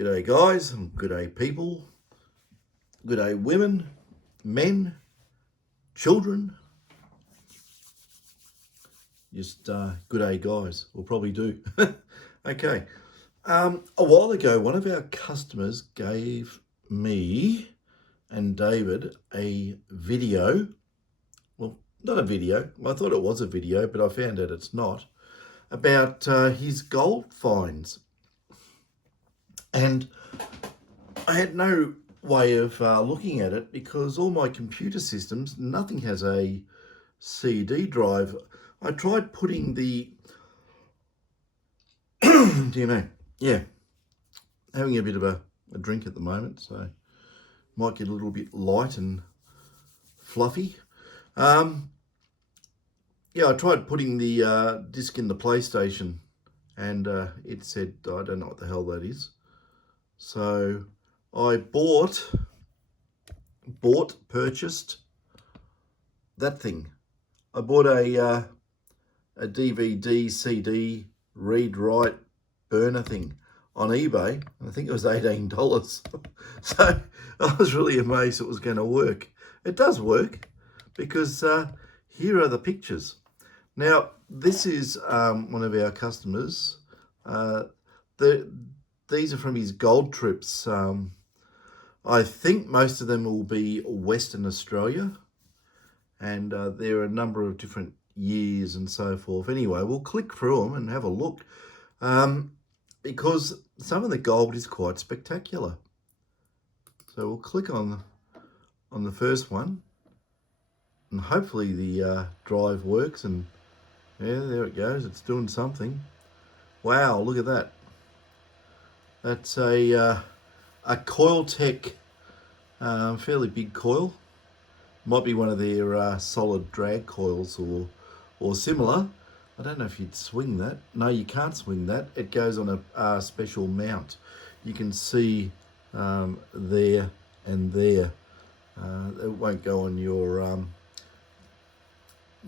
G'day guys, and g'day people, g'day women, men, children, just g'day guys, we'll probably do. Okay, a while ago one of our customers gave me and David a video, well not a video, I thought it was a video but I found out it's not, about his gold finds. And I had no way of looking at it because all my computer systems, nothing has a CD drive. I tried putting the, yeah, having a bit of a drink at the moment, so might get a little bit light and fluffy. Yeah, I tried putting the disc in the PlayStation and it said, I don't know what the hell that is. So I purchased that thing. I bought a DVD, CD, read, write, burner thing on eBay. I think it was $18. So I was really amazed it was going to work. It does work because here are the pictures. Now, this is one of our customers. These are from his gold trips. I think most of them will be Western Australia, and there are a number of different years and so forth. Anyway, we'll click through them and have a look because some of the gold is quite spectacular. So we'll click on the first one and hopefully the drive works, and yeah, there it goes. It's doing something. Wow, look at that. That's a Coiltech, fairly big coil. Might be one of their solid drag coils or similar. I don't know if you'd swing that. No, you can't swing that. It goes on a special mount. You can see there and there. It won't go on your,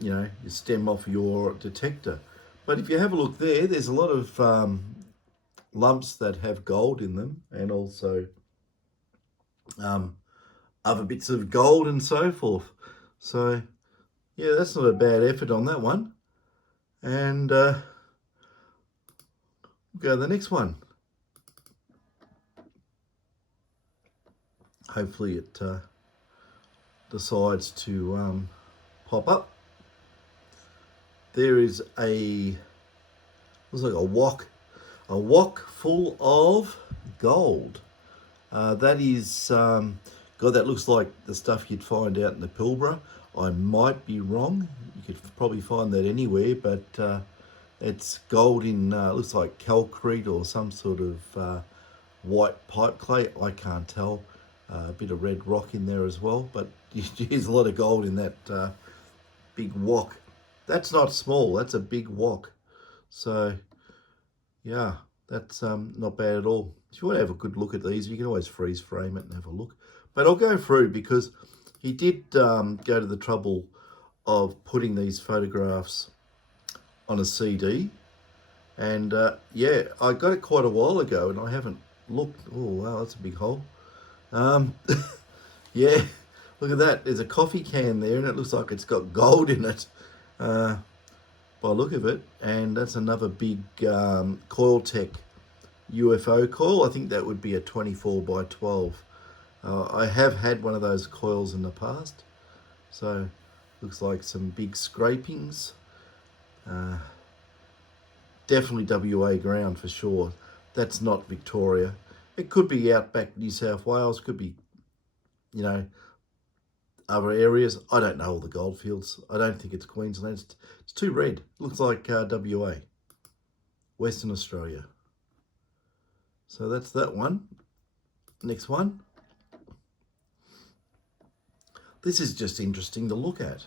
your stem off your detector. But if you have a look there, there's a lot of lumps that have gold in them, and also other bits of gold and so forth. So yeah, that's not a bad effort on that one. And we'll go to the next one. Hopefully it decides to pop up. There is looks like a wok full of gold. That is, God, that looks like the stuff you'd find out in the Pilbara. I might be wrong. You could probably find that anywhere, but it's gold in, looks like calcrete or some sort of white pipe clay. I can't tell. A bit of red rock in there as well, but there's a lot of gold in that big wok. That's not small, that's a big wok. So yeah, that's not bad at all. If you want to have a good look at these, you can always freeze frame it and have a look. But I'll go through because he did go to the trouble of putting these photographs on a CD. And yeah, I got it quite a while ago and I haven't looked. Oh, wow, that's a big hole. Yeah, look at that. There's a coffee can there and it looks like it's got gold in it. By the look of it, and that's another big Coiltech UFO coil. I think that would be a 24 by 12. I have had one of those coils in the past, so looks like some big scrapings. Definitely WA ground for sure. That's not Victoria. It could be outback New South Wales, could be, other areas. I don't know all the goldfields. I don't think it's Queensland. It's too red. It looks like WA, Western Australia. So that's that one. Next one. This is just interesting to look at.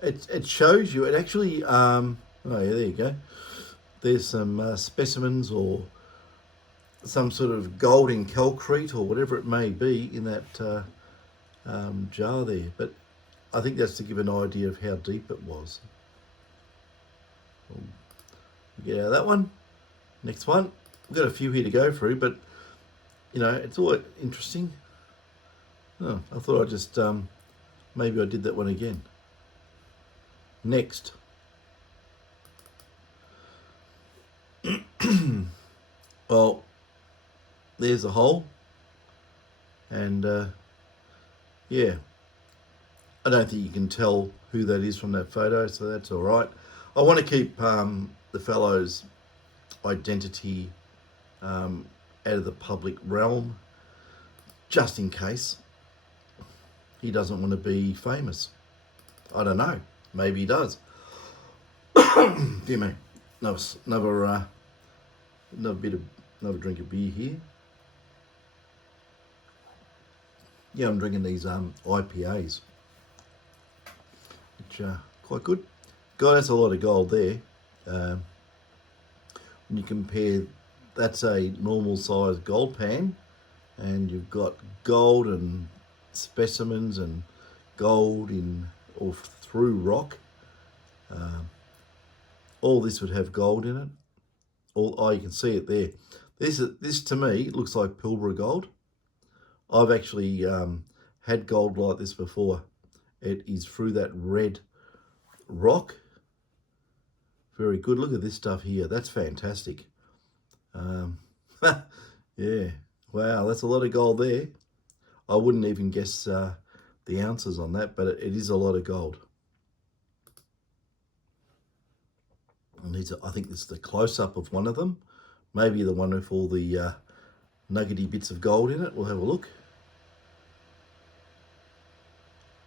It shows you, it actually, oh yeah, there you go. There's some specimens or some sort of gold in calcrete or whatever it may be in that jar there, but I think that's to give an idea of how deep it was. We'll get out of that one. Next one. We've got a few here to go through, but it's all interesting. Oh, I thought I'd just maybe I did that one again. Next. Well, there's a hole, and yeah, I don't think you can tell who that is from that photo, so that's all right. I want to keep the fellow's identity out of the public realm, just in case he doesn't want to be famous. I don't know. Maybe he does. Dear me. Another drink of beer here. Yeah, I'm drinking these IPAs, which are quite good. God, that's a lot of gold there. When you compare, that's a normal size gold pan, and you've got gold and specimens and gold in or through rock. All this would have gold in it. You can see it there. This to me looks like Pilbara gold. I've actually had gold like this before. It is through that red rock. Very good. Look at this stuff here. That's fantastic. Yeah. Wow, that's a lot of gold there. I wouldn't even guess the ounces on that, but it is a lot of gold. And I think this is the close-up of one of them. Maybe the one with all the nuggety bits of gold in it. We'll have a look.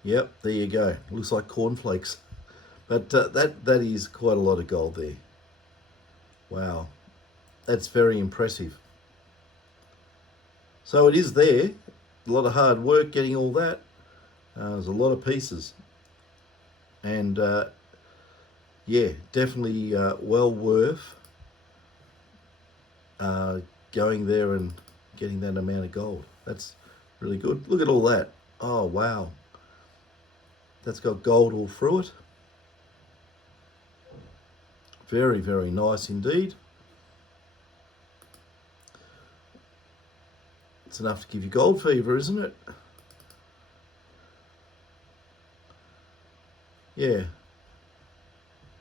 Yep, there you go. Looks like cornflakes. But that is quite a lot of gold there. Wow. That's very impressive. So it is there. A lot of hard work getting all that. There's a lot of pieces. And yeah, definitely well worth going there and getting that amount of gold. That's really good. Look at all that. Oh, wow. That's got gold all through it. Very, very nice indeed. It's enough to give you gold fever, isn't it? Yeah.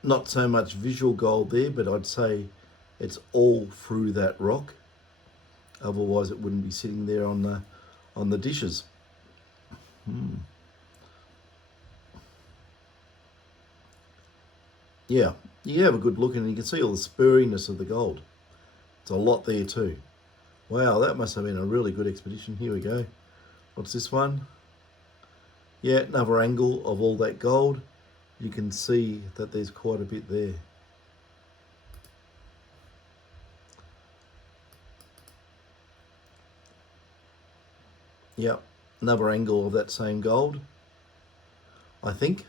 Not so much visual gold there, but I'd say it's all through that rock. Otherwise it wouldn't be sitting there on the dishes. Yeah, you have a good look and you can see all the spurriness of the gold. It's a lot there too. Wow, that must have been a really good expedition. Here we go. What's this one? Yeah, another angle of all that gold. You can see that there's quite a bit there. Yep, another angle of that same gold, I think.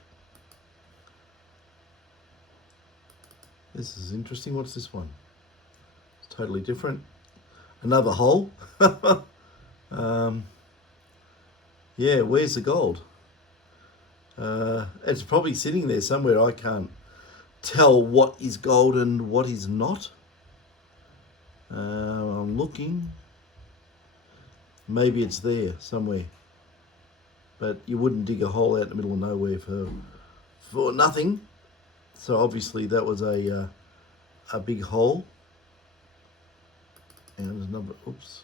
This is interesting. What's this one? It's totally different. Another hole. Yeah, where's the gold? It's probably sitting there somewhere. I can't tell what is gold and what is not. I'm looking. Maybe it's there somewhere. But you wouldn't dig a hole out in the middle of nowhere for nothing. So obviously that was a big hole. And there's another. Oops.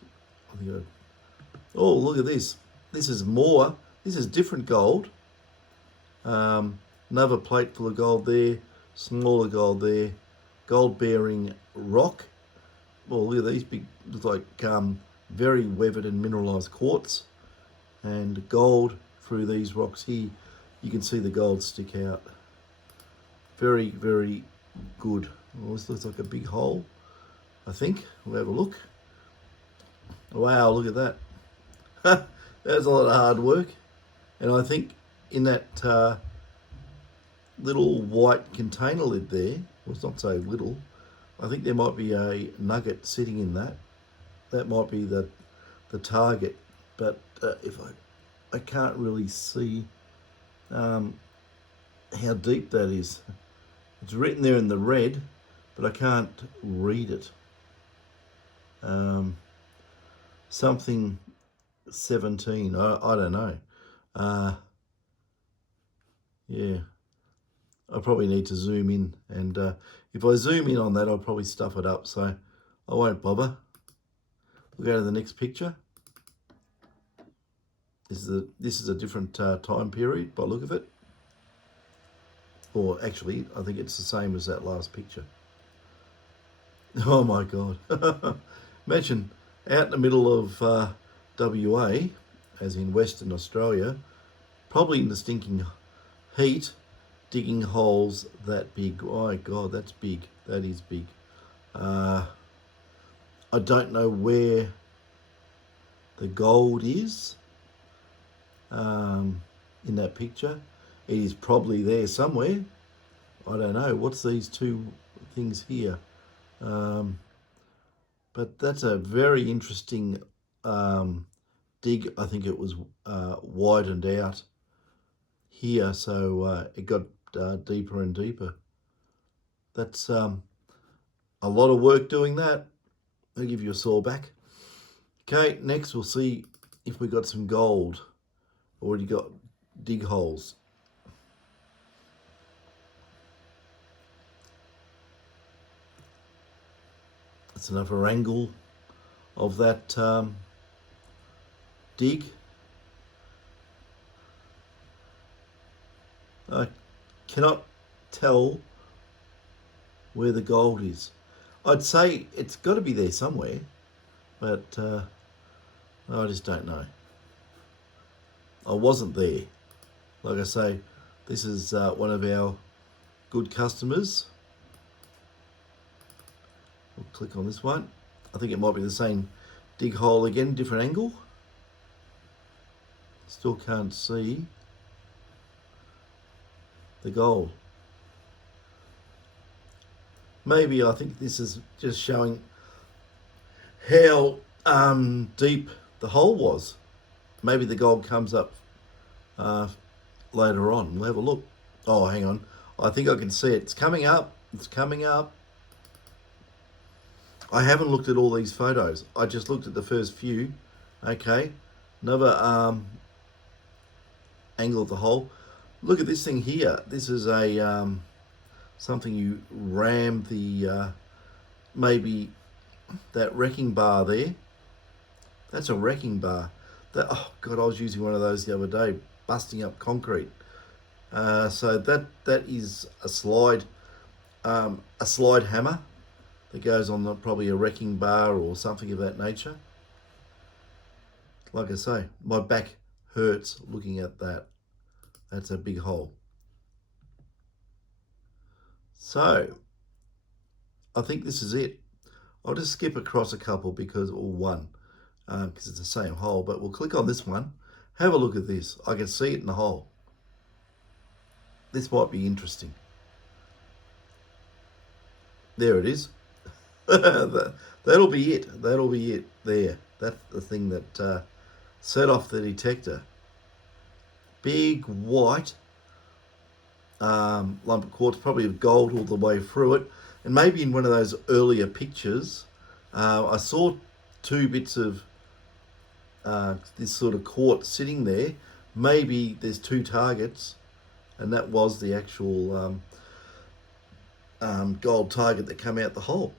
Oh, look at this. This is more. This is different gold. Another plate full of gold there. Smaller gold there. Gold-bearing rock. Well, look at these big. Looks like very weathered and mineralised quartz. And gold through these rocks here. You can see the gold stick out. Very, very good. Well, this looks like a big hole, I think. We'll have a look. Wow, look at that. That's a lot of hard work. And I think in that little white container lid there, well, it's not so little, I think there might be a nugget sitting in that. That might be the target. But if I can't really see how deep that is. It's written there in the red, but I can't read it. Um, something 17. I don't know. Uh, yeah, I probably need to zoom in, and if I zoom in on that, I'll probably stuff it up. So I won't bother. We'll go to the next picture. This is a different time period by the look of it. Or actually, I think it's the same as that last picture. Oh my God. Imagine out in the middle of WA, as in Western Australia, probably in the stinking heat, digging holes that big. Oh my God, that's big. That is big. Uh, I don't know where the gold is in that picture. It is probably there somewhere. I don't know. What's these two things here? Um, but that's a very interesting dig. I think it was widened out here, so it got deeper and deeper. That's a lot of work doing that. I'll give you a saw back. Okay, next we'll see if we got some gold. Already got dig holes. That's another angle of that dig. I cannot tell where the gold is. I'd say it's got to be there somewhere, but I just don't know. I wasn't there. Like I say, this is one of our good customers. We'll click on this one. I think it might be the same dig hole again, different angle. Still can't see the gold. Maybe I think this is just showing how deep the hole was. Maybe the gold comes up later on. We'll have a look. Oh, hang on. I think I can see it. It's coming up. It's coming up. I haven't looked at all these photos. I just looked at the first few. Okay. Another angle of the hole. Look at this thing here. This is a something you ram the maybe that wrecking bar there. That's a wrecking bar. That, oh God, I was using one of those the other day, busting up concrete. So that is a slide hammer that goes on probably a wrecking bar or something of that nature. Like I say, my back hurts looking at that. That's a big hole. So I think this is it. I'll just skip across a couple because, or one, because it's the same hole, but we'll click on this one. Have a look at this. I can see it in the hole. This might be interesting. There it is. That'll be it. That'll be it there. That's the thing that set off the detector. Big white lump of quartz, probably of gold all the way through it. And maybe in one of those earlier pictures, I saw two bits of this sort of quartz sitting there. Maybe there's two targets, and that was the actual gold target that came out the hole.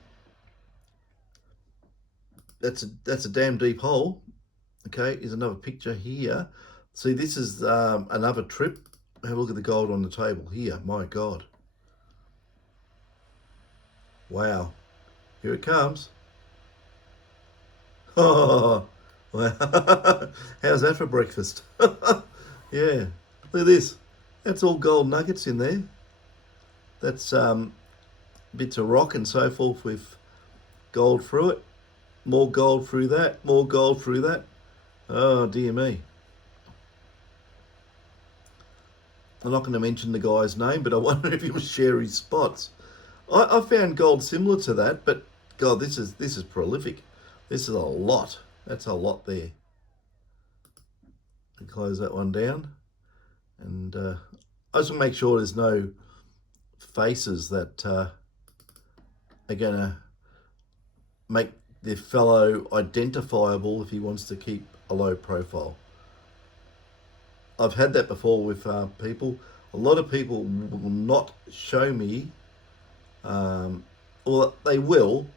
That's a damn deep hole. Okay, here's another picture here. See, this is another trip. Have a look at the gold on the table here. My God. Wow. Here it comes. Oh, wow. How's that for breakfast? Yeah. Look at this. That's all gold nuggets in there. That's bits of rock and so forth with gold through it. More gold through that. More gold through that. Oh, dear me. I'm not going to mention the guy's name, but I wonder if he'll share his spots. I found gold similar to that, but God, this is prolific. This is a lot. That's a lot there. And close that one down, and I just want to make sure there's no faces that are going to make the fellow identifiable if he wants to keep a low profile. I've had that before with people. A lot of people will not show me, or they will.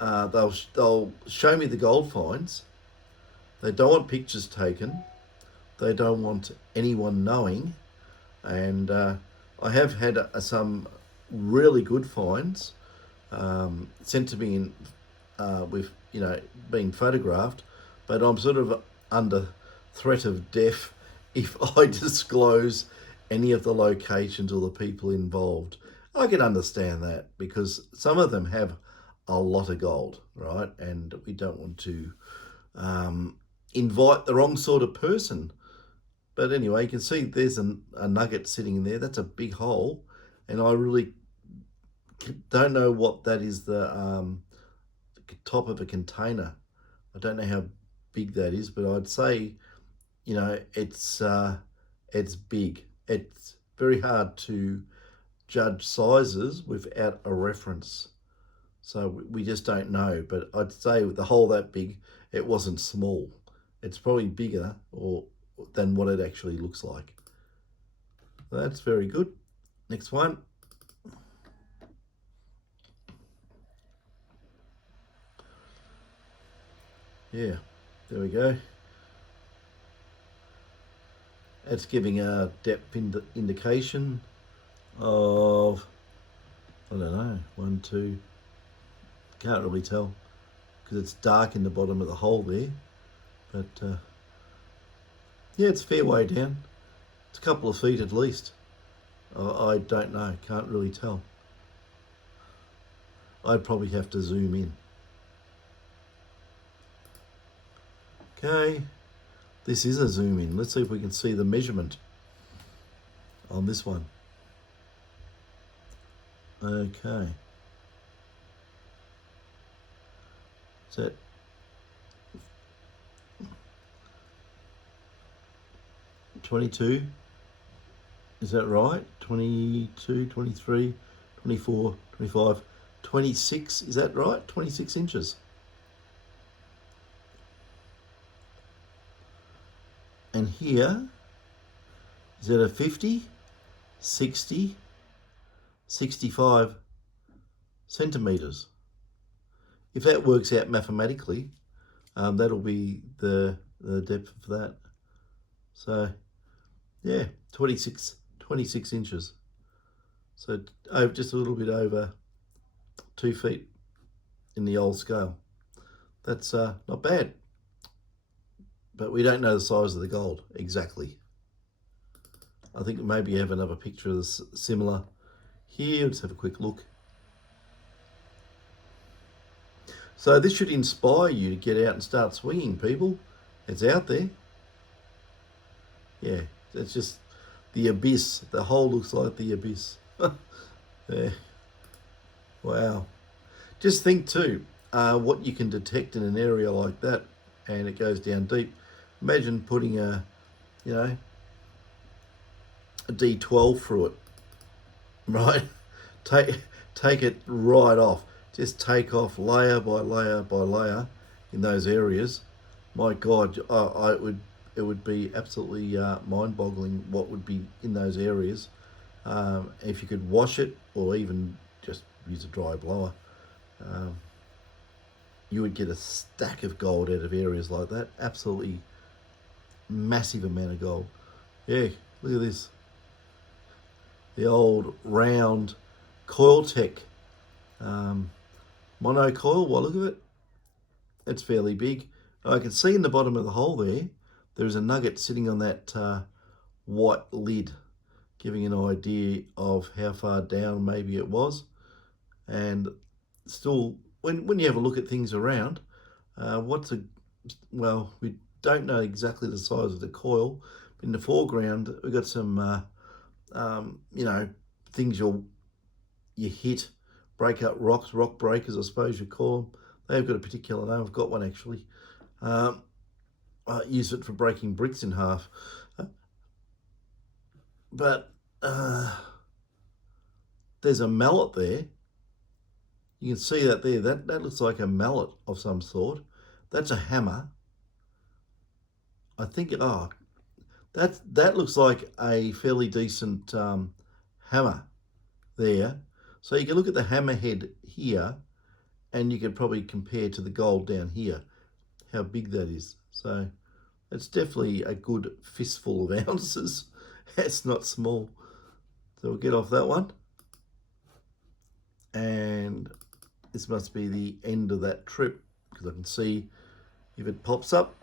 They'll show me the gold finds. They don't want pictures taken. They don't want anyone knowing. And I have had some really good finds sent to me in with being photographed, but I'm sort of under threat of death if I disclose any of the locations or the people involved. I can understand that because some of them have a lot of gold, right? And we don't want to invite the wrong sort of person. But anyway, you can see there's a nugget sitting in there. That's a big hole, and I really don't know what that is. The top of a container. I don't know how big that is, but I'd say it's big. It's very hard to judge sizes without a reference. So we just don't know. But I'd say with the hole that big, it wasn't small. It's probably bigger or than what it actually looks like. That's very good. Next one. Yeah, there we go. It's giving a depth indication of, I don't know, 1, 2, can't really tell because it's dark in the bottom of the hole there. But yeah, it's a fair way down. It's a couple of feet at least. I don't know, can't really tell. I'd probably have to zoom in. Okay, this is a zoom in. Let's see if we can see the measurement on this one. Okay. Is that 22? Is that right? 22, 23, 24, 25, 26. Is that right? 26 inches. And here, is it a 50, 60, 65 centimetres? If that works out mathematically, that'll be the depth of that. So, yeah, 26 inches. So just a little bit over 2 feet in the old scale. That's not bad. But we don't know the size of the gold exactly. I think maybe you have another picture of this similar here. Let's have a quick look. So this should inspire you to get out and start swinging, people. It's out there. Yeah, it's just the abyss. The hole looks like the abyss. There. Wow. Just think too, what you can detect in an area like that, and it goes down deep. Imagine putting a D12 through it, right? Take it right off. Just take off layer by layer by layer in those areas. My God, it would be absolutely mind-boggling what would be in those areas. If you could wash it or even just use a dry blower, you would get a stack of gold out of areas like that. Absolutely massive amount of gold. Yeah, look at this. The old round Coiltech mono coil. Well, look at it. It's fairly big. I can see in the bottom of the hole there's a nugget sitting on that white lid, giving an idea of how far down maybe it was. And still, when you have a look at things around, we don't know exactly the size of the coil. But in the foreground, we've got some, things you hit, break up rocks, rock breakers, I suppose you call them. They've got a particular name. I've got one actually. I use it for breaking bricks in half. But there's a mallet there, You can see that there. That looks like a mallet of some sort. That's a hammer. I think. Oh, that looks like a fairly decent hammer there. So you can look at the hammer head here, and you can probably compare to the gold down here, how big that is. So it's definitely a good fistful of ounces. It's not small. So we'll get off that one. And this must be the end of that trip, because I can see if it pops up,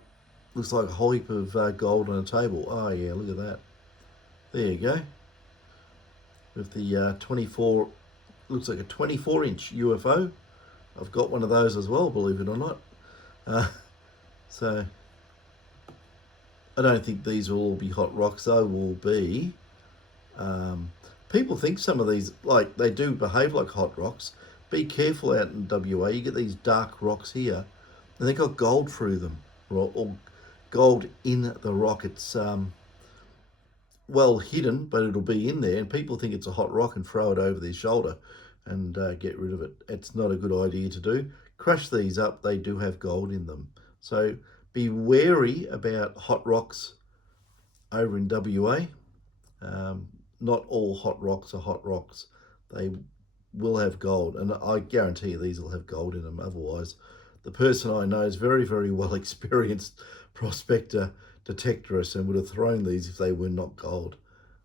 looks like a whole heap of gold on a table. Oh yeah, look at that. There you go. With the 24, looks like a 24-inch UFO. I've got one of those as well, believe it or not. Uh, so I don't think these will all be hot rocks. They will be. People think some of these, like, they do behave like hot rocks. Be careful out in WA. You get these dark rocks here, and they got gold through them, or gold in the rock. It's well hidden, but it'll be in there, and people think it's a hot rock and throw it over their shoulder and get rid of it. It's not a good idea to do. Crush these up. They do have gold in them. So be wary about hot rocks over in WA. Not all hot rocks are hot rocks. They will have gold, and I guarantee you these will have gold in them. Otherwise, the person I know is very, very well experienced prospector, detectorist, and would have thrown these if they were not gold.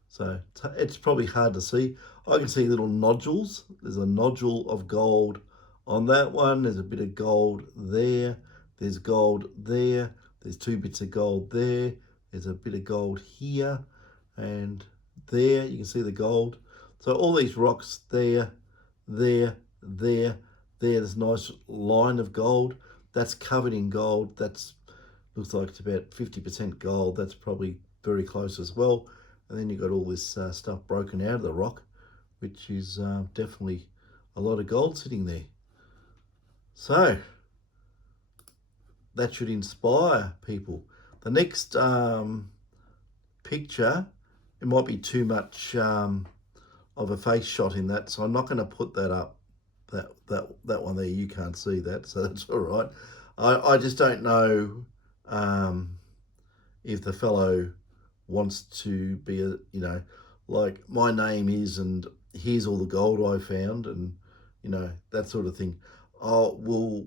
So it's probably hard to see. I can see little nodules. There's a nodule of gold on that one. There's a bit of gold there. There's gold there. There's 2 bits of gold there. There's a bit of gold here and there. You can see the gold. So all these rocks there, there, there, there. There's a nice line of gold. That's covered in gold. That's looks like it's about 50% gold. That's probably very close as well. And then you've got all this stuff broken out of the rock, which is definitely a lot of gold sitting there. So that should inspire people. The next picture, it might be too much of a face shot in that, so I'm not going to put that up. That one there, you can't see that, so that's all right. I just don't know if the fellow wants to be a, like my name is, and here's all the gold I found, and that sort of thing. I will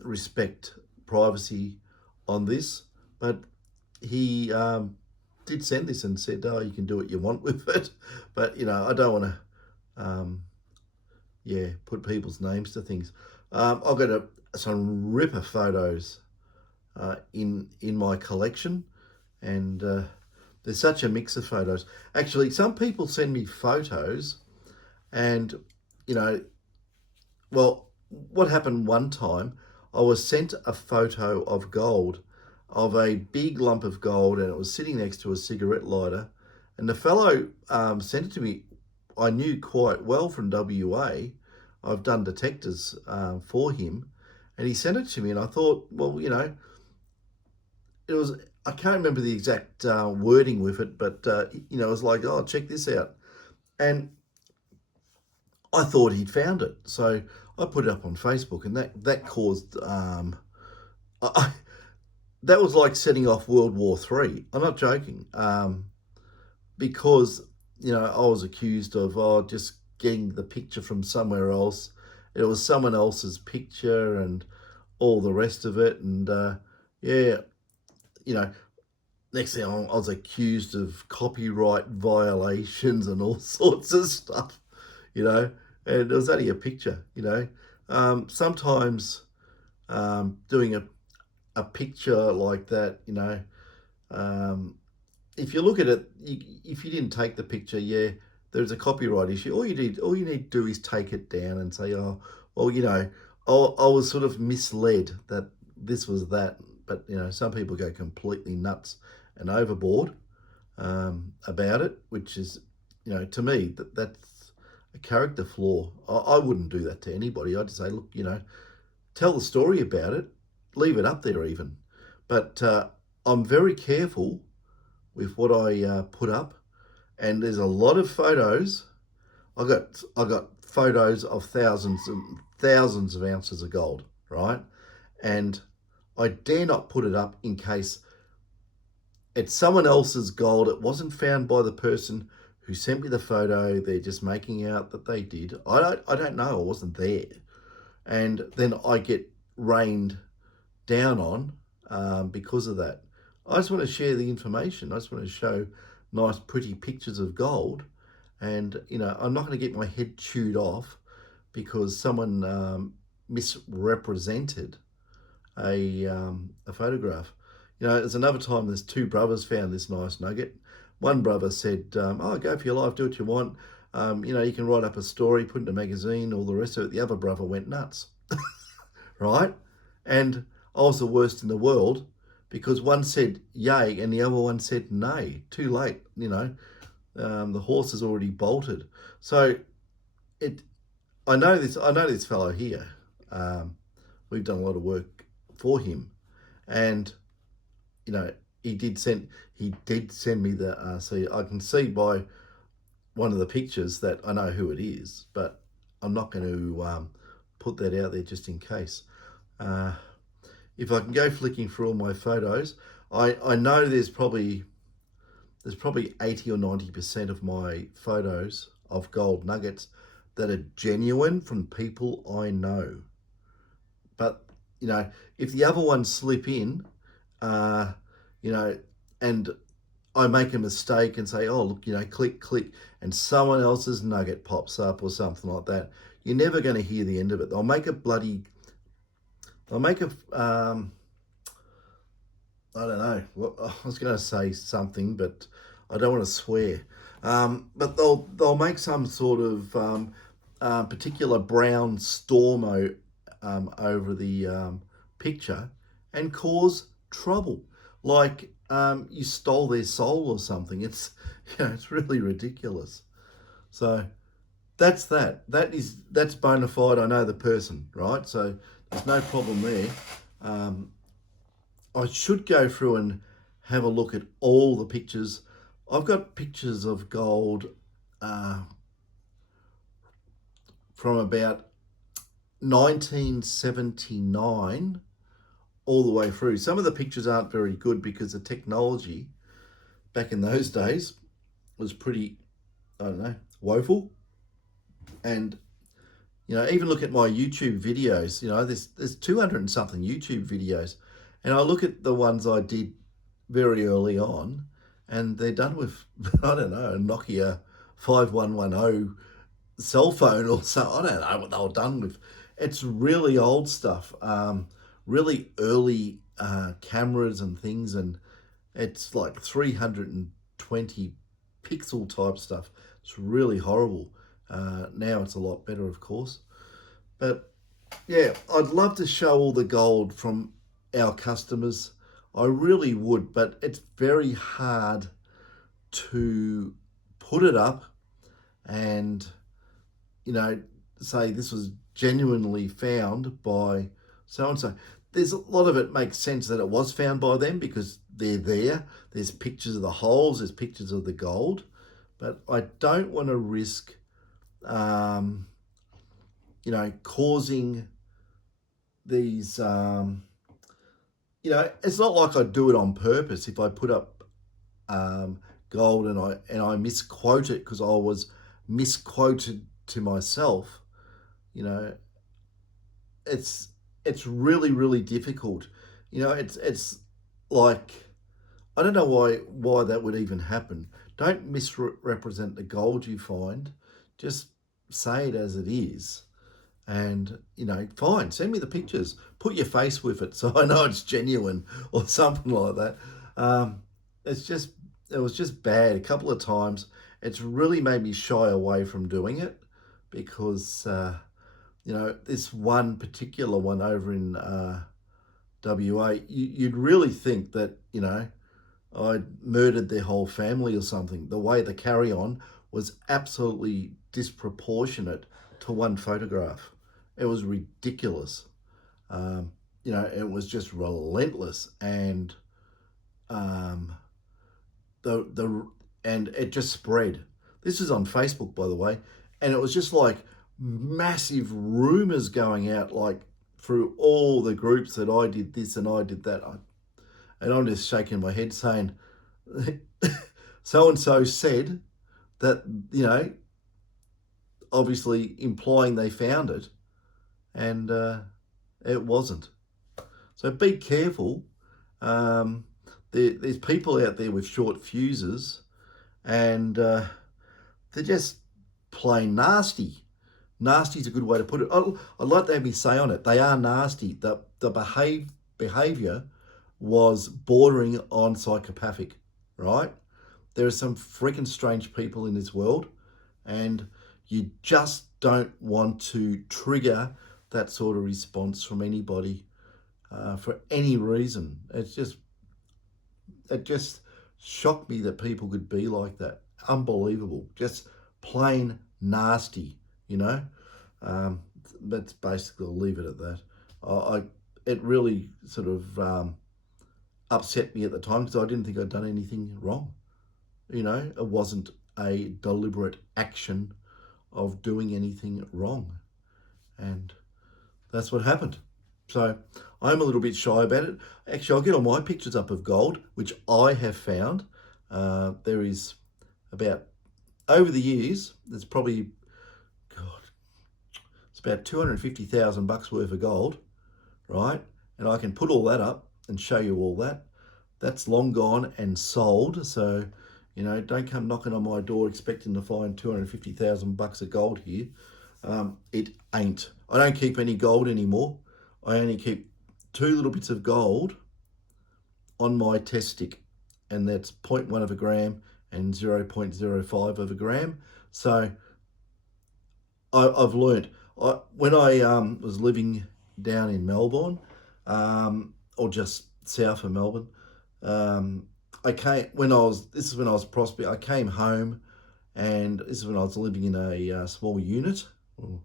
respect privacy on this, but he did send this and said, "Oh, you can do what you want with it," but I don't want to, put people's names to things. I've got some ripper photos in my collection, and there's such a mix of photos. Actually, some people send me photos, and well, what happened one time, I was sent a photo of gold, of a big lump of gold, and it was sitting next to a cigarette lighter. And the fellow sent it to me. I knew quite well from WA. I've done detectors for him, and he sent it to me. And I thought, well, it was. I can't remember the exact wording with it, but it was like, oh, check this out, and I thought he'd found it, so I put it up on Facebook, and that caused I, that was like setting off World War III. I'm not joking, because I was accused of just getting the picture from somewhere else. It was someone else's picture and all the rest of it, and yeah, next thing I was accused of copyright violations and all sorts of stuff, and it was only a picture. Sometimes doing a picture like that, if you look at it, if you didn't take the picture, there's a copyright issue. All you need to do is take it down and say, oh, well, I was sort of misled that this was that. But some people go completely nuts and overboard about it, which is, to me, that's a character flaw. I wouldn't do that to anybody. I'd just say, look, tell the story about it, leave it up there even. But I'm very careful with what I put up, and there's a lot of photos. I got photos of thousands and thousands of ounces of gold, right? And I dare not put it up in case it's someone else's gold. It wasn't found by the person who sent me the photo. They're just making out that they did. I don't know. I wasn't there. And then I get rained down on because of that. I just want to share the information. I just want to show nice, pretty pictures of gold. And, I'm not going to get my head chewed off because someone misrepresented a photograph. There's another time there's two brothers found this nice nugget. One brother said, "Oh, go for your life, do what you want. You can write up a story, put it in a magazine, all the rest of it." The other brother went nuts, right? And I was the worst in the world because one said yay and the other one said nay. Too late, the horse has already bolted. So it. I know this. I know this fellow here. Um, we've done a lot of work for him, and you know he did send me the. See, I can see by one of the pictures that I know who it is, but I'm not going to put that out there just in case. Uh, if I can go flicking through all my photos, I know there's probably 80 or 90% of my photos of gold nuggets that are genuine from people I know. But, if the other ones slip in, uh, you know, and I make a mistake and say, oh, look, click, click, and someone else's nugget pops up or something like that, you're never going to hear the end of it. They'll make a, I don't know. Well, I was going to say something, but I don't want to swear. But they'll make some sort of particular brown storm over the picture and cause trouble, like you stole their soul or something. It's it's really ridiculous. So that's that. That's bona fide. I know the person, right? So there's no problem there. Um, I should go through and have a look at all the pictures. I've got pictures of gold uh, from about 1979 all the way through. Some of the pictures aren't very good because the technology back in those days was pretty, I don't know, woeful. And even look at my YouTube videos. There's 200 and something YouTube videos, and I look at the ones I did very early on, and they're done with I don't know, a Nokia 5110 cell phone or so. I don't know what they were done with. It's really old stuff, really early cameras and things, and it's like 320 pixel type stuff. It's really horrible. Now it's a lot better, of course. But yeah, I'd love to show all the gold from our customers. I really would, but it's very hard to put it up and, say this was genuinely found by so and so. There's a lot of it makes sense that it was found by them because they're there. There's pictures of the holes, there's pictures of the gold, but I don't want to risk, causing these. It's not like I do it on purpose. If I put up gold and I misquote it because I was misquoted to myself, you know, it's really really difficult. It's like I don't know why that would even happen. Don't misrepresent the gold you find. Just say it as it is. And, fine, send me the pictures. Put your face with it so I know it's genuine or something like that. Um, it was just bad a couple of times. It's really made me shy away from doing it because, this one particular one over in WA, you'd really think that, I'd murdered their whole family or something. The way the carry on was absolutely disproportionate to one photograph. It was ridiculous. It was just relentless, and um, the and it just spread. This is on Facebook, by the way, and it was just like massive rumors going out, like through all the groups, that I did this and I did that. And I'm just shaking my head saying, so and so said that, obviously implying they found it, and it wasn't. So be careful. Um, there's people out there with short fuses, and they're just plain nasty. Nasty is a good way to put it. I'd like to have me say on it, they are nasty. The behaviour was bordering on psychopathic, right? There are some freaking strange people in this world, and you just don't want to trigger that sort of response from anybody for any reason. It just shocked me that people could be like that. Unbelievable. Just plain nasty, you know. That's basically, I'll leave it at that. It really sort of upset me at the time because I didn't think I'd done anything wrong. It wasn't a deliberate action of doing anything wrong. And that's what happened. So I'm a little bit shy about it. Actually, I'll get all my pictures up of gold, which I have found. There is about, over the years, there's probably, God, it's about 250,000 bucks worth of gold, right? And I can put all that up and show you all that. That's long gone and sold. So, don't come knocking on my door expecting to find 250,000 bucks of gold here. It ain't. I don't keep any gold anymore. I only keep 2 little bits of gold on my test stick, and that's 0.1 of a gram and 0.05 of a gram. So I've learned. When I was living down in Melbourne, or just south of Melbourne, I came when I was. This is when I was prospect. I came home, and this is when I was living in a small unit, or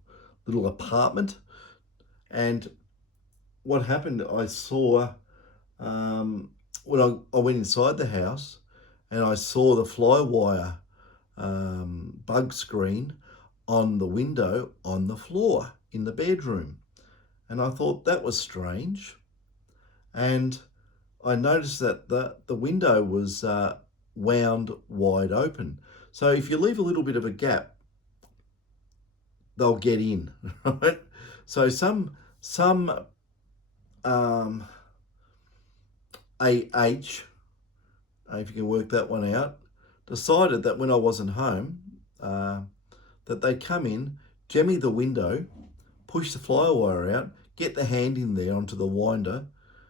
little apartment. And what happened? I saw when I went inside the house, and I saw the fly wire bug screen on the window on the floor in the bedroom, and I thought that was strange. And I noticed that the window was wound wide open. So if you leave a little bit of a gap, they'll get in, right? So some AH, if you can work that one out, decided that when I wasn't home, that they'd come in, jemmy the window, push the fly wire out, get the hand in there onto the winder.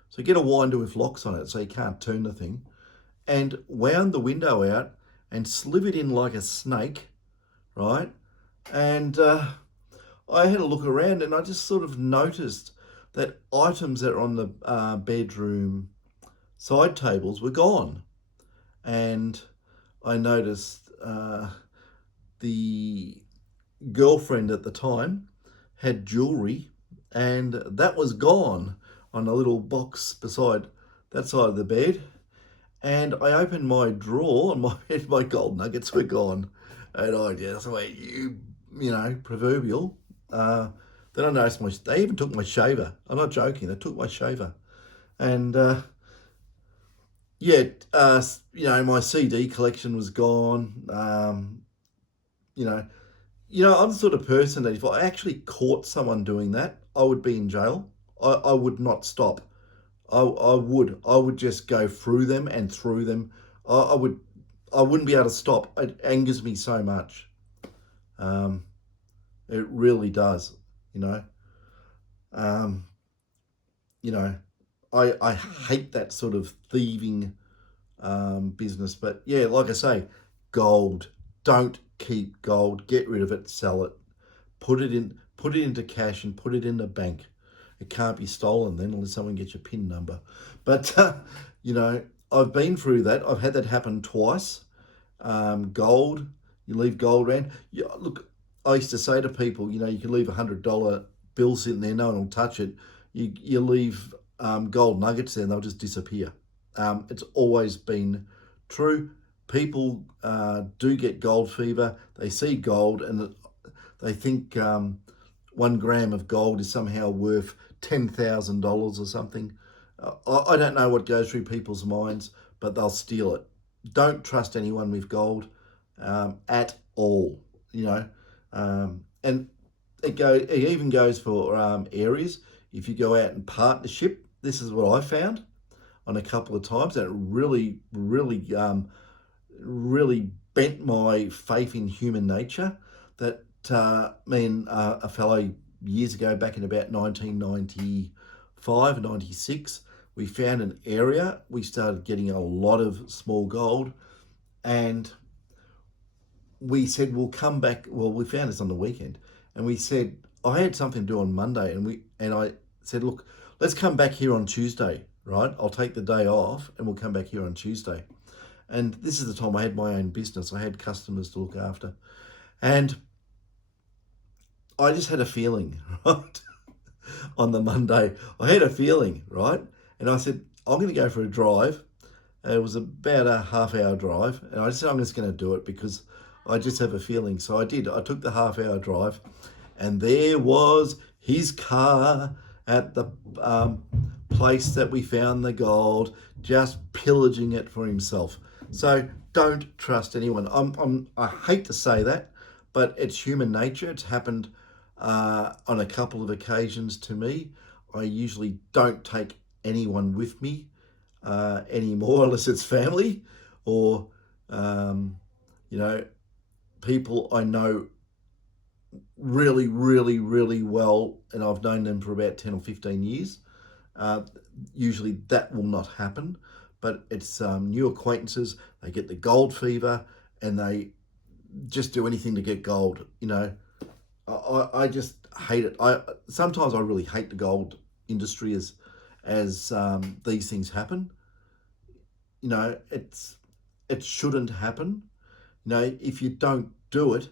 So get a winder with locks on it so you can't turn the thing, and wound the window out and slivered in like a snake, right? And I had a look around, and I just sort of noticed that items that are on the bedroom side tables were gone. And I noticed the girlfriend at the time had jewellery, and that was gone on a little box beside that side of the bed. And I opened my drawer, and my gold nuggets were gone. And I just went, proverbial. Then I noticed they even took my shaver. I'm not joking, they took my shaver. And my CD collection was gone. I'm the sort of person that if I actually caught someone doing that, I would be in jail. I would not stop. I would just go through them and through them. I wouldn't be able to stop. It angers me so much. It really does. You know. Um, you know, I hate that sort of thieving business. But yeah, like I say, gold. Don't keep gold. Get rid of it. Sell it. Put it into cash and put it in the bank. It can't be stolen then unless someone gets your PIN number. But I've been through that. I've had that happen twice. Gold. You leave gold around. Yeah, look, I used to say to people, you can leave $100 bill sitting there, no one will touch it. You leave gold nuggets there and they'll just disappear. It's always been true. People do get gold fever. They see gold and They think 1 gram of gold is somehow worth $10,000 or something. I don't know what goes through people's minds, but they'll steal it. Don't trust anyone with gold at all. You know, and it even goes for areas. If you go out in partnership, this is what I found on a couple of times, and it really bent my faith in human nature. That me and a fellow years ago, back in about 1995, 96, we found an area. We started getting a lot of small gold, and we said we'll come back. Well, we found this on the weekend, and we said I had something to do on Monday, and I said, look, let's come back here on Tuesday, right? I'll take the day off, and we'll come back here on Tuesday. And this is the time I had my own business. I had customers to look after, and I just had a feeling, right? On the Monday, I had a feeling, right? And I said, I'm going to go for a drive. And it was about a half-hour drive, and I said I'm just going to do it because I just have a feeling. So I did. I took the half-hour drive, and there was his car at the place that we found the gold, just pillaging it for himself. So don't trust anyone. I hate to say that, but it's human nature. It's happened on a couple of occasions to me. I usually don't take anyone with me anymore unless it's family or you know, people I know really, really, really well, and I've known them for about 10 or 15 years. Usually that will not happen, but it's new acquaintances. They get the gold fever and they just do anything to get gold. You know, I just hate it. Sometimes I really hate the gold industry as these things happen. You know, it shouldn't happen. You know, if you don't do it,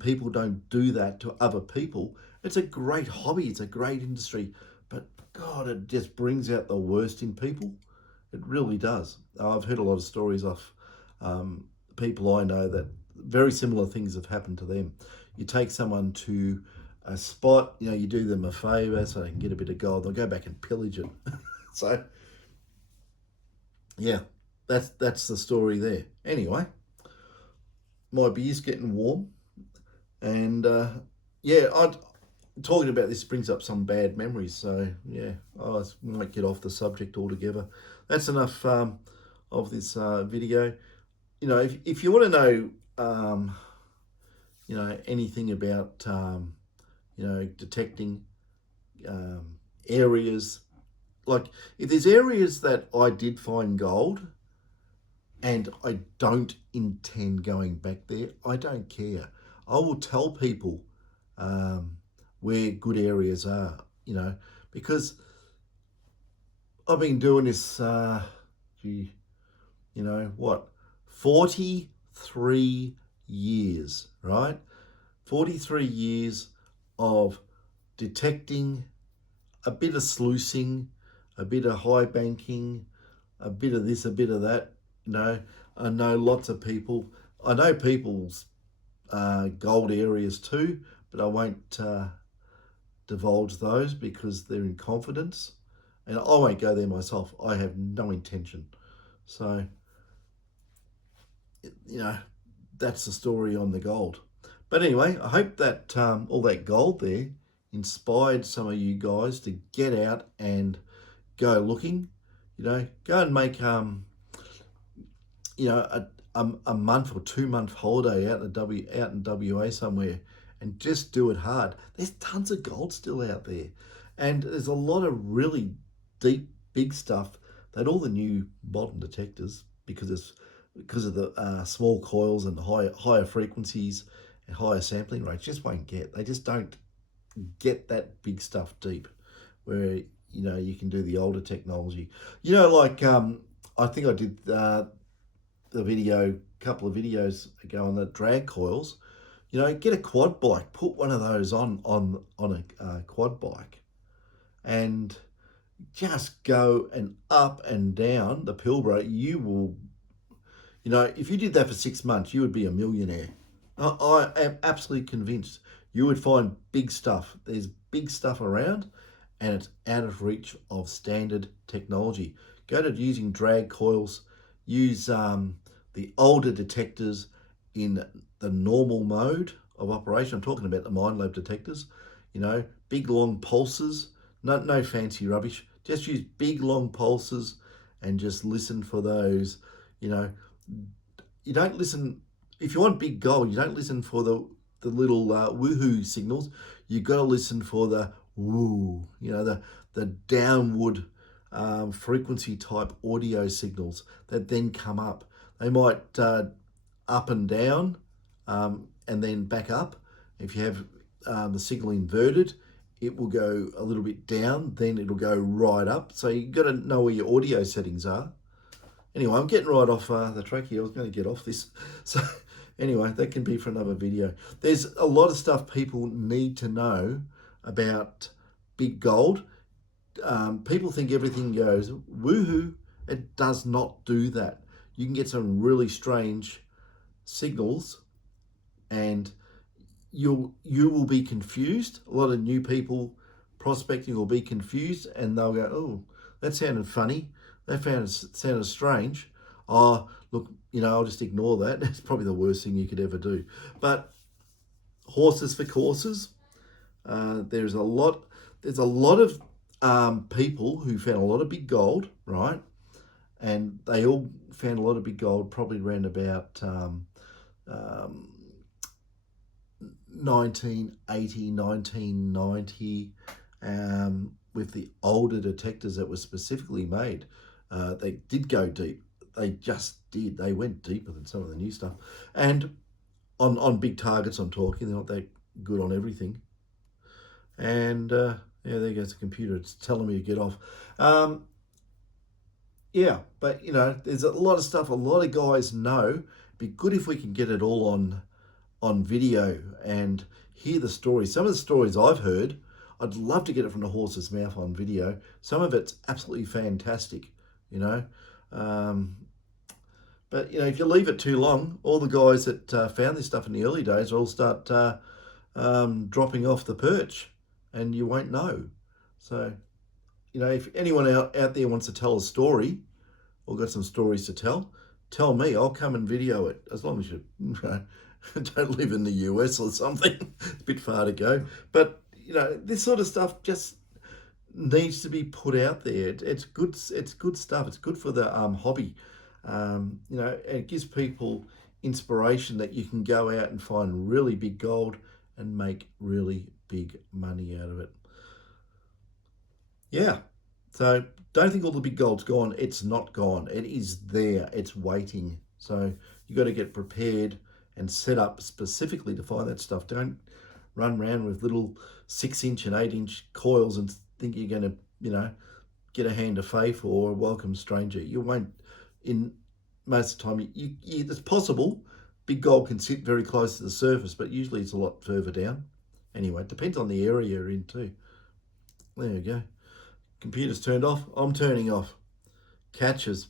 people don't do that to other people. It's a great hobby. It's a great industry, but God, it just brings out the worst in people. It really does. I've heard a lot of stories of people I know that very similar things have happened to them. You take someone to a spot, you know, you do them a favour so they can get a bit of gold. They'll go back and pillage it. So, yeah, that's the story there. Anyway, my beer's getting warm, and yeah, I talking about this brings up some bad memories. So yeah, I might get off the subject altogether. That's enough of this video. You know, if you want to know, you know, anything about, you know, detecting areas, like if there's areas that I did find gold and I don't intend going back there, I don't care. I will tell people where good areas are, you know, because I've been doing this, you know, what, 43 years, right? 43 years of detecting, a bit of sluicing, a bit of high banking, a bit of this, a bit of that. You know, I know lots of people. I know people's gold areas too, but I won't divulge those because they're in confidence, and I won't go there myself. I have no intention. So, you know, that's the story on the gold. But anyway, I hope that all that gold there inspired some of you guys to get out and go looking. You know, go and make you know, a month or 2 month holiday out in WA somewhere, and just do it hard. There's tons of gold still out there, and there's a lot of really deep, big stuff that all the new modern detectors, because of the small coils and the higher frequencies and higher sampling rates, just won't get. They just don't get that big stuff deep, where you know you can do the older technology. You know, like I think I did the video, couple of videos ago on the drag coils. You know, get a quad bike, put one of those on a quad bike, and just go and up and down the Pilbara. You will, you know, if you did that for 6 months, you would be a millionaire. I am absolutely convinced you would find big stuff. There's big stuff around, and it's out of reach of standard technology. Go to using drag coils, use the older detectors in the normal mode of operation. I'm talking about the Minelab detectors, big long pulses, no fancy rubbish. Just use big long pulses and just listen for those, you know, you don't listen if you want big gold. You don't listen for the little woohoo signals. You got to listen for the woo. The downward frequency type audio signals that then come up. They might up and down, and then back up. If you have the signal inverted, it will go a little bit down, then it'll go right up. So you've got to know where your audio settings are. Anyway, I'm getting right off the track here. I was going to get off this. So, anyway, that can be for another video. There's a lot of stuff people need to know about big gold. People think everything goes woohoo. It does not do that. You can get some really strange signals, and you will be confused. A lot of new people prospecting will be confused, and they'll go, "Oh, that sounded funny. That sounded strange. Oh, look, I'll just ignore that." It's probably the worst thing you could ever do. But horses for courses. There's a lot. There's a lot of people who found a lot of big gold, right? And they all found a lot of big gold probably around about um, 1980, 1990, with the older detectors that were specifically made. They did go deep. They just did. They went deeper than some of the new stuff. And on big targets, I'm talking, they're not that good on everything. And yeah, there goes the computer. It's telling me to get off. Yeah, but there's a lot of stuff a lot of guys know. It'd be good if we can get it all on video and hear the stories. Some of the stories I've heard, I'd love to get it from the horse's mouth on video. Some of it's absolutely fantastic, you know. Um, but if you leave it too long, all the guys that found this stuff in the early days will all start dropping off the perch, and you won't know. So, if anyone out there wants to tell a story or got some stories to tell me. I'll come and video it, as long as you don't live in the US or something. It's a bit far to go. But, this sort of stuff just needs to be put out there. It's good. It's good stuff. It's good for the hobby. It gives people inspiration that you can go out and find really big gold and make really big money out of it. Yeah. So don't think all the big gold's gone. It's not gone. It is there. It's waiting. So you got to get prepared and set up specifically to find that stuff. Don't run around with little 6-inch and 8-inch coils and think you're going to, get a hand of faith or a welcome stranger. You won't. In most of the time, it's possible. Big gold can sit very close to the surface, but usually it's a lot further down. Anyway, it depends on the area you're in too. There you go. Computer's turned off. I'm turning off. Catches.